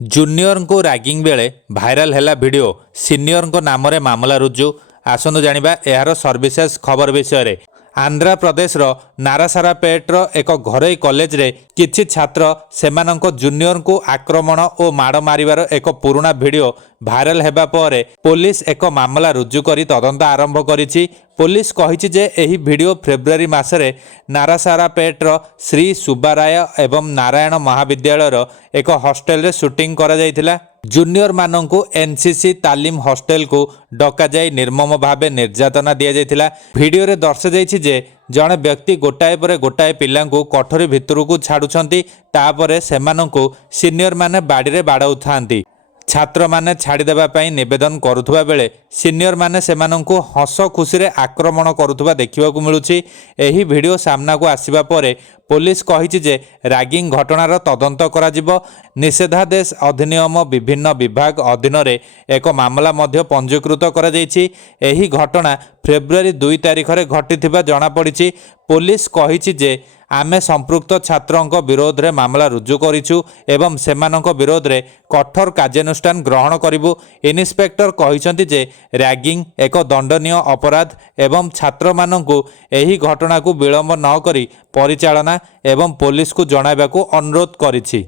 Junior को ragging बेले viral हैला वीडियो सीनियर को नाम रे मामला रुजु। आसनु जानिबा एहार सर्विसेस खबर विषय रे। आंध्र प्रदेश रो नारासारापेट रो एक घरोई कॉलेज रे किछि छात्र सेमानंको जूनियर को आक्रमण और माड़ मारिबार एक पुराना वीडियो भाइराल हेबा परे पुलिस एक मामला रुजु करी तदंत आरंभ करिछि। पुलिस कहिछि जे एही वीडियो फेब्रुआरी मासरे नारासारापेट रो श्री सुब्बाराय एवं नारायण महाविद्यालय रो एक हॉस्टेल रे शूटिंग करा जायतिला। जूनियर मानंकु एनसीसी तालीम हॉस्टेल को डका जाई निर्मम भावे निर्यातना दिया जायतिला। वीडियो रे दर्शा जायछि जे जणे व्यक्ति गोटाए परे गोटाए पिलांकु कोठरी भितरकु छाडुछंती, तापरे सेमानंकु सीनियर माने बाड़ी रे बाडाउथांती। छात्र माने छाड़ीदेवा नवेदन करुवा बेले सीनियर माने सेमानंकु हस खुशी रे आक्रमण करुवा देखिबाकु मिलुछि। एही वीडियो सामना को आसिबा परे पुलिस कहिछि जे रैगिंग घटनार तदंत कराजिबो। निषेधादेश अधिनियम विभिन्न विभाग अधीन रे एक मामला मध्य पंजीकृत करा जायछि। एही घटना फेब्रुआरी 2 तारिख रे घटिथिबा जणा पड़िछि। पुलिस कहिछि जे आमे संपृक्त छात्रंक विरोध रे मामला रुजु करिछु एवं सेमानंक विरोध रे कठोर कार्यानुष्ठान ग्रहण करिबु। इन्स्पेक्टर कहिसंती जे रैगिंग एक दंडनीय अपराध एवं छात्र मानंकु एही घटना को विलंब न करी परिचालना एवं पुलिस को जणाइबाकू अनुरोध करिछि।